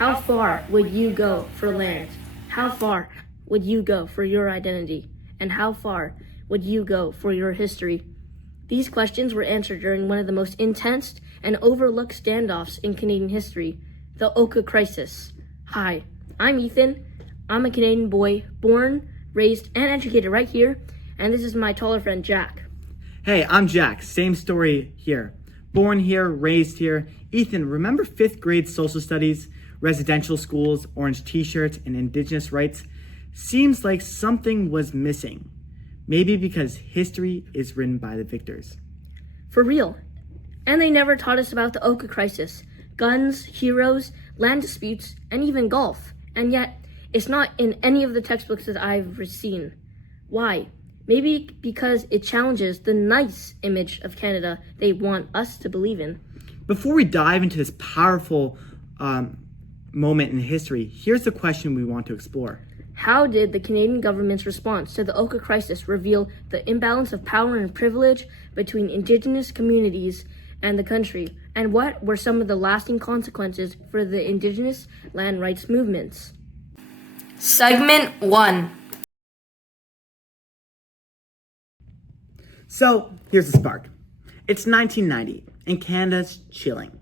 How far would you go for land? How far would you go for your identity? And how far would you go for your history? These questions were answered during one of the most intense and overlooked standoffs in Canadian history, the Oka Crisis. Hi, I'm Ethan. I'm a Canadian boy, born, raised, and educated right here, and this is my taller friend, Jack. Hey, I'm Jack. Same story here. Born here, raised here. Ethan, remember 5th grade social studies, residential schools, orange t-shirts, and Indigenous rights? Seems like something was missing. Maybe because history is written by the victors. For real. And they never taught us about the Oka Crisis, guns, heroes, land disputes, and even golf. And yet, it's not in any of the textbooks that I've seen. Why? Maybe because it challenges the nice image of Canada they want us to believe in. Before we dive into this powerful moment in history, here's the question we want to explore. How did the Canadian government's response to the Oka Crisis reveal the imbalance of power and privilege between Indigenous communities and the country? And what were some of the lasting consequences for the Indigenous land rights movements? Segment 1. So, here's the spark. It's 1990, and Canada's chilling.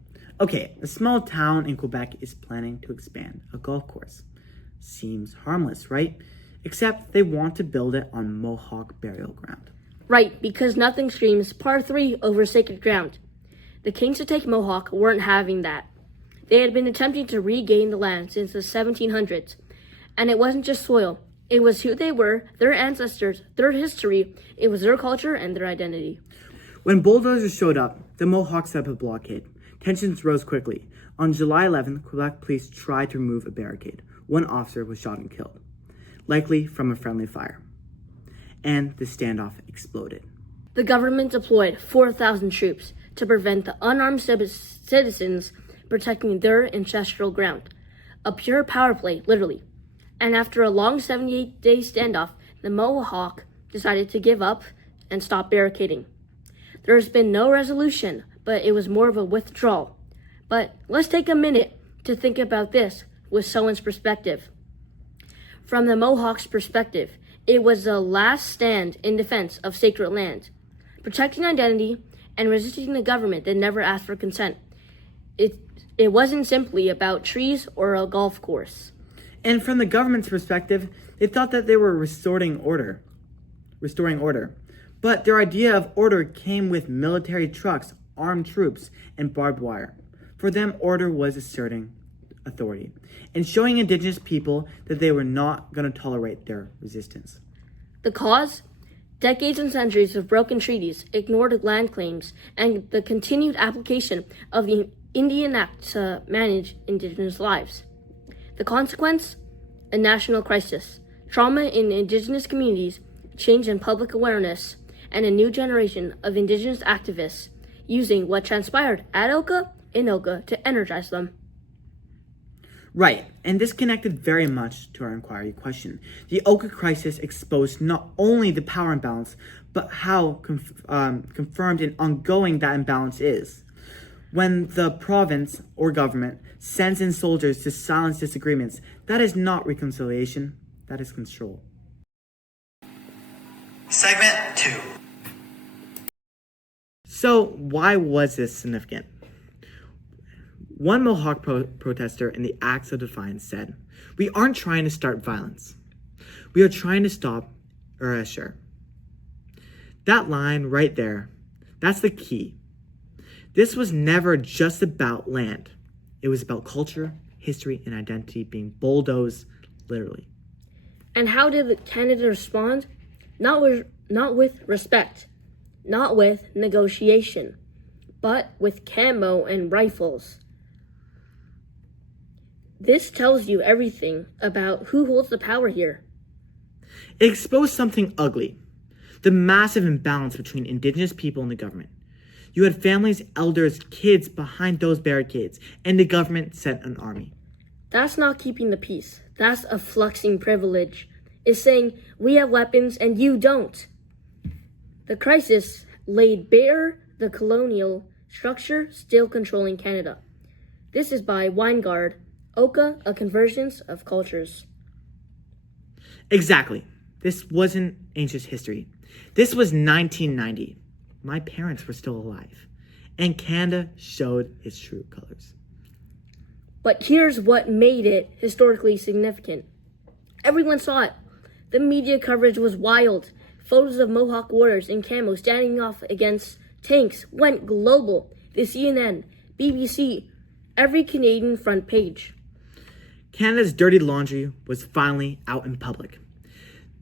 Okay, a small town in Quebec is planning to expand a golf course. Seems harmless, right? Except they want to build it on Mohawk burial ground. Right, because nothing screams par 3 over sacred ground. The Kingsatake Mohawk weren't having that. They had been attempting to regain the land since the 1700s. And it wasn't just soil. It was who they were, their ancestors, their history. It was their culture and their identity. When bulldozers showed up, the Mohawks set up a blockade. Tensions rose quickly. On July 11th, Quebec police tried to remove a barricade. One officer was shot and killed, likely from a friendly fire. And the standoff exploded. The government deployed 4,000 troops to prevent the unarmed citizens protecting their ancestral ground. A pure power play, literally. And after a long 78-day standoff, the Mohawk decided to give up and stop barricading. There has been no resolution, but it was more of a withdrawal. But let's take a minute to think about this with someone's perspective. From the Mohawks' perspective, it was the last stand in defense of sacred land, protecting identity and resisting the government that never asked for consent. It wasn't simply about trees or a golf course. And from the government's perspective, they thought that they were restoring order. But their idea of order came with military trucks, armed troops, and barbed wire. For them, order was asserting authority and showing Indigenous people that they were not going to tolerate their resistance. The cause? Decades and centuries of broken treaties, ignored land claims, and the continued application of the Indian Act to manage Indigenous lives. The consequence? A national crisis, trauma in Indigenous communities, change in public awareness, and a new generation of Indigenous activists using what transpired at Oka in Oka to energize them. Right, and this connected very much to our inquiry question. The Oka Crisis exposed not only the power imbalance, but how confirmed and ongoing that imbalance is. When the province or government sends in soldiers to silence disagreements, that is not reconciliation, that is control. Segment 2. So, why was this significant? One Mohawk protester in the Acts of Defiance said, "We aren't trying to start violence. We are trying to stop erasure." That line right there, that's the key. This was never just about land. It was about culture, history, and identity being bulldozed, literally. And how did Canada respond? Not with respect, not with negotiation, but with camo and rifles. This tells you everything about who holds the power here. It exposed something ugly, the massive imbalance between Indigenous people and the government. You had families, elders, kids behind those barricades, and the government sent an army. That's not keeping the peace. That's a fluxing privilege. It's saying, we have weapons and you don't. The crisis laid bare the colonial structure still controlling Canada. This is by Weingard, Oka, a convergence of cultures. Exactly. This wasn't ancient history. This was 1990. My parents were still alive, and Canada showed its true colors. But here's what made it historically significant. Everyone saw it. The media coverage was wild. Photos of Mohawk warriors in camo standing off against tanks went global. The CNN, BBC, every Canadian front page. Canada's dirty laundry was finally out in public.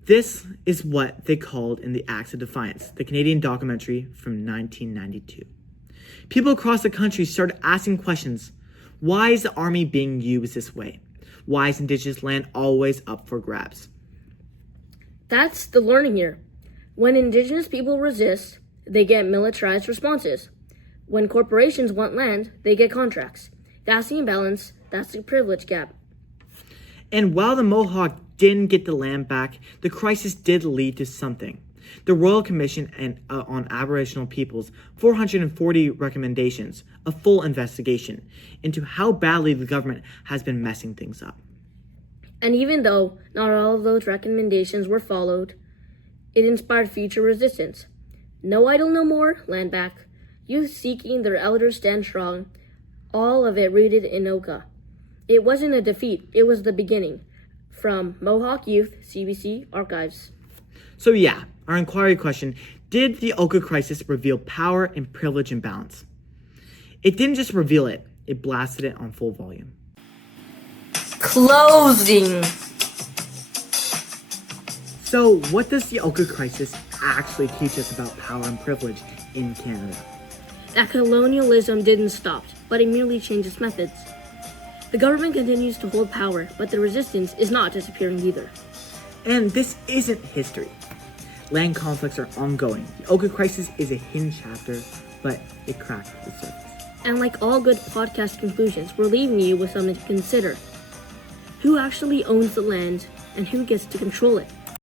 This is what they called in the Acts of Defiance, the Canadian documentary from 1992. People across the country started asking questions. Why is the army being used this way? Why is Indigenous land always up for grabs? That's the learning here. When Indigenous people resist, they get militarized responses. When corporations want land, they get contracts. That's the imbalance. That's the privilege gap. And while the Mohawk didn't get the land back, the crisis did lead to something. The Royal Commission on Aboriginal Peoples' 440 recommendations, a full investigation into how badly the government has been messing things up. And even though not all of those recommendations were followed, it inspired future resistance. No idle no more, land back. Youth seeking their elders stand strong. All of it rooted in Oka. It wasn't a defeat, it was the beginning. From Mohawk Youth, CBC Archives. So yeah, our inquiry question, did the Oka crisis reveal power and privilege imbalance? It didn't just reveal it, it blasted it on full volume. Closing. So what does the Oka crisis actually teach us about power and privilege in Canada? That colonialism didn't stop, but it merely changed its methods. The government continues to hold power, but the resistance is not disappearing either. And this isn't history. Land conflicts are ongoing. The Oka crisis is a hidden chapter, but it cracked the surface. And like all good podcast conclusions, we're leaving you with something to consider. Who actually owns the land and who gets to control it?